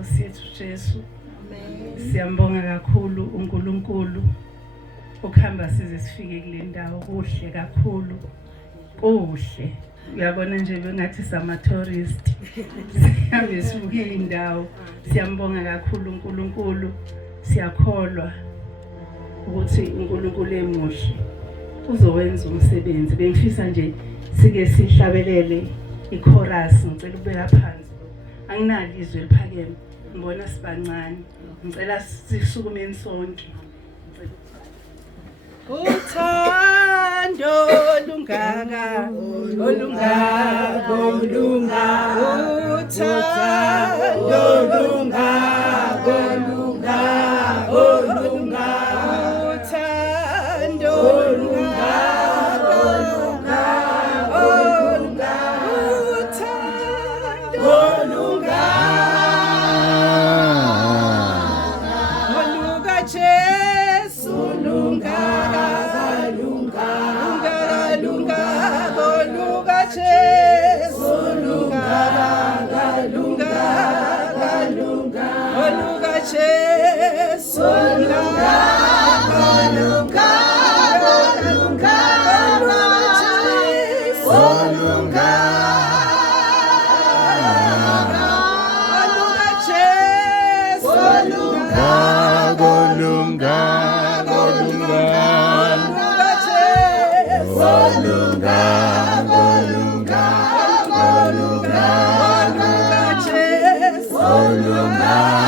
Nkosi yethu Jesu. Siyambonga kakhulu uNkulunkulu ukuhamba size sifike kule ndawo kuhle kakhulu. Kuhle. Uyabona nje bengathi sama tourist. Sihambe sibuke indawo. Siyambonga kakhulu uNkulunkulu. Siyakholwa ukuthi uNkulunkulu emuhle uzowenza umsebenzi. Bengifisa nje sike sihlabelele ichorus ngicela ubeka phansi. Anginalo izwi eliphakeme. Ngibona sibancane. Ngicela sisukumeni sonke. Uthando lungaka olungaka olungaka uthando lungaka olungaka olungaka uthando lungaka olungaka olungaka uthando lungaka oluka Jesu lungaka Olunga